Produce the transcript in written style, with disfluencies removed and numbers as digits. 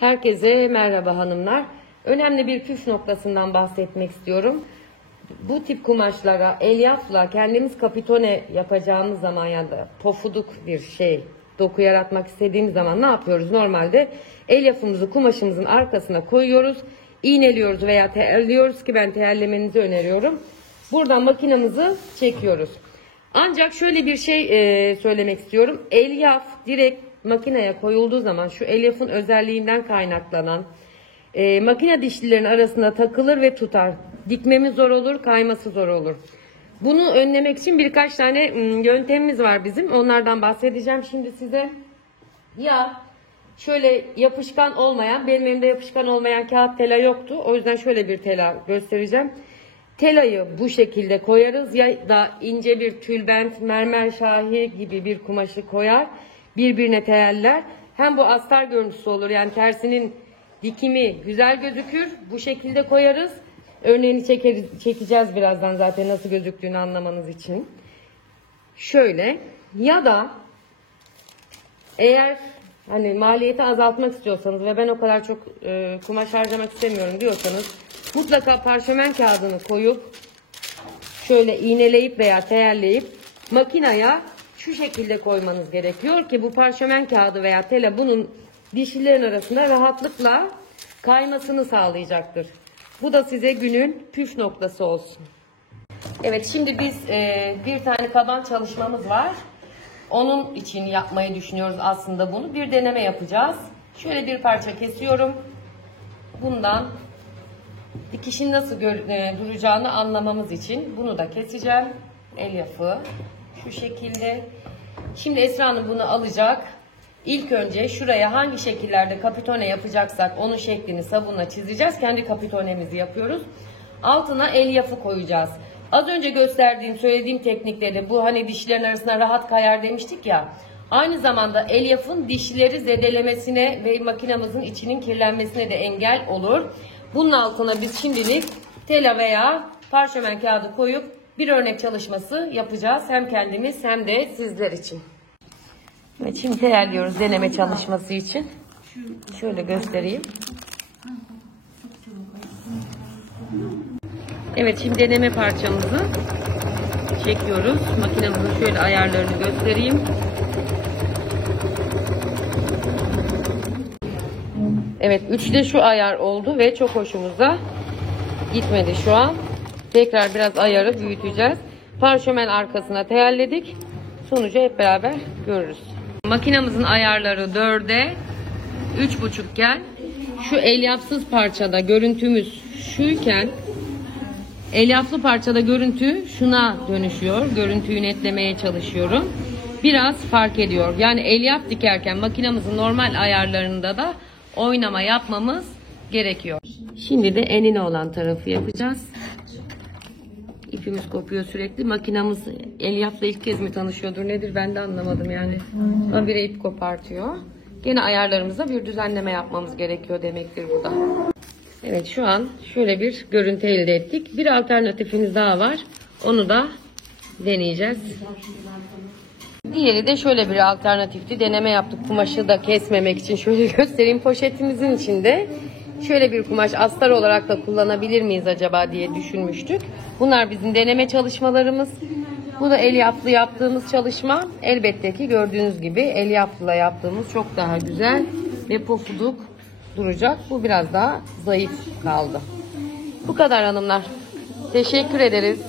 Herkese merhaba hanımlar. Önemli bir püf noktasından bahsetmek istiyorum. Bu tip kumaşlara elyafla kendimiz kapitone yapacağımız zaman ya da pofuduk bir doku yaratmak istediğimiz zaman ne yapıyoruz? Normalde elyafımızı kumaşımızın arkasına koyuyoruz. İğneliyoruz veya teyelliyoruz ki ben teyellemenizi öneriyorum. Buradan makinamızı çekiyoruz. Ancak şöyle bir söylemek istiyorum. Elyaf direkt makineye koyulduğu zaman şu elyafın özelliğinden kaynaklanan makine dişlilerinin arasında takılır ve tutar. Dikmemiz zor olur, kayması zor olur. Bunu önlemek için birkaç tane yöntemimiz var bizim. Onlardan bahsedeceğim şimdi size. Ya şöyle yapışkan olmayan, benim elimde yapışkan olmayan kağıt tela yoktu. O yüzden şöyle bir tela göstereceğim. Telayı bu şekilde koyarız ya da ince bir tülbent, mermer şahi gibi bir kumaşı koyar. Birbirine teyeller. Hem bu astar görüntüsü olur, yani tersinin dikimi güzel gözükür. Bu şekilde koyarız. Örneğini çekeceğiz birazdan zaten nasıl gözüktüğünü anlamanız için. Şöyle ya da eğer hani maliyeti azaltmak istiyorsanız ve ben o kadar çok kumaş harcamak istemiyorum diyorsanız mutlaka parşömen kağıdını koyup şöyle iğneleyip veya teyelleyip makineye şu şekilde koymanız gerekiyor ki bu parşömen kağıdı veya tela bunun dişlilerin arasında rahatlıkla kaymasını sağlayacaktır. Bu da size günün püf noktası olsun. Evet, şimdi biz bir tane kaban çalışmamız var. Onun için yapmayı düşünüyoruz aslında bunu. Bir deneme yapacağız. Şöyle bir parça kesiyorum. Bundan dikişin nasıl duracağını anlamamız için bunu da keseceğim. Elyafı şu şekilde. Şimdi Esra Hanım bunu alacak. İlk önce şuraya hangi şekillerde kapitone yapacaksak onun şeklini sabunla çizeceğiz. Kendi kapitonemizi yapıyoruz. Altına elyafı koyacağız. Az önce söylediğim teknikleri, bu hani dişlerin arasına rahat kayar demiştik ya. Aynı zamanda elyafın dişleri zedelemesine ve makinamızın içinin kirlenmesine de engel olur. Bunun altına biz şimdilik tela veya parşömen kağıdı koyup bir örnek çalışması yapacağız. Hem kendimiz hem de sizler için. Evet, şimdi teyelliyoruz deneme çalışması için. Şöyle göstereyim. Evet, şimdi deneme parçamızı çekiyoruz. Makinemizin şöyle ayarlarını göstereyim. Evet, 3'te şu ayar oldu ve çok hoşumuza gitmedi şu an. Tekrar biraz ayarı büyüteceğiz. Parşömen arkasına teyelledik. Sonucu hep beraber görürüz. Makinamızın ayarları 4'e 3,5 iken şu elyafsız parçada görüntümüz şuyken elyaflı parçada görüntü şuna dönüşüyor. Görüntüyü netlemeye çalışıyorum. Biraz fark ediyor. Yani elyaf dikerken makinamızın normal ayarlarında da oynama yapmamız gerekiyor. Şimdi de enine olan tarafı yapacağız. İpimiz kopuyor sürekli. Makinamız elyafla ilk kez mi tanışıyordur nedir ben de anlamadım yani. Habire ip kopartıyor. Gene ayarlarımızda bir düzenleme yapmamız gerekiyor demektir bu da. Evet, şu an şöyle bir görüntü elde ettik. Bir alternatifimiz daha var. Onu da deneyeceğiz. Diğeri de şöyle bir alternatifti. Deneme yaptık kumaşı da kesmemek için. Şöyle göstereyim, poşetimizin içinde şöyle bir kumaş astar olarak da kullanabilir miyiz acaba diye düşünmüştük. Bunlar bizim deneme çalışmalarımız. Bu da elyaflı yaptığımız çalışma. Elbette ki gördüğünüz gibi elyaflı yaptığımız çok daha güzel ve pofuduk duracak. Bu biraz daha zayıf kaldı. Bu kadar hanımlar. Teşekkür ederiz.